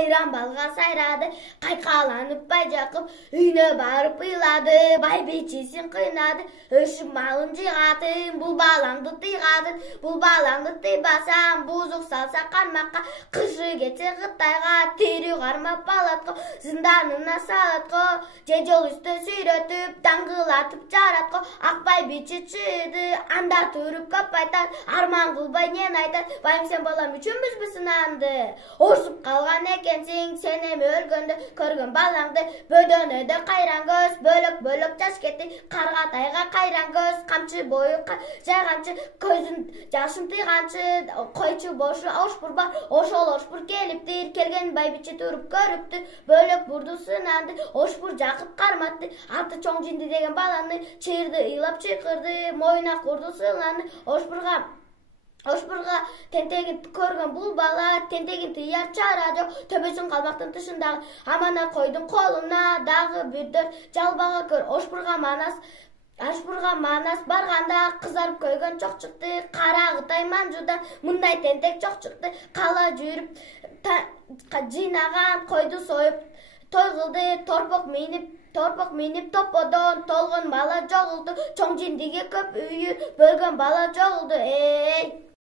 кайран балга сайрады, кайкаланып байжакып үйүнө барып ыйлады. Байбичесин кыйнады, өшүп малын жыйгатын, бул балаңды тыйгатын, бул балаңды тыйбасам, бузук салса кармакка, кышы кетсе Кытайга, тири кармап балатко, зынданына салатко, же жол үстө сүйрөтүп, даңгылатып жаратко, ак байбиче чыды, анда туруп көп айтат, арман кылбай нен айтат, байым сен балам үчүнбүзбү сынанды, орсуп калган экенсиң, сен эми өлгөндө көргөн балаңды, бөдөнөдө кайран көз, бөлөк жаш кетти, Каргатайга кайран көз, камчы бою жайганчы, көзүн жашын тыйганчы, койчу бошу ошпур бар, ошол ошпур келиптир, келген байбиче туруп көрүптү, бөлөк бурду сынанды, ошпур жакып карматты, аты чоң жинди деген баланы чыырды ыйлап чыйкырды, моюна курду сыланды, ошпурга тентегин көргөн бул бала, тентегин тыяр чара жок, төбөсүн калмактын тышындагы амана койдун колуна дагы бирдөр жалбага көр, ошпурга манас барганда кызарып көйгөн чок чыкты, Каракытай манжуда мындай тентек чок чыкты, кала жүрүп жыйнаган койду союп той кылды, торпок минип топодон толгон бала жоголду, чоң жиндиге көп үйү бөлгөн бала жоголду, эй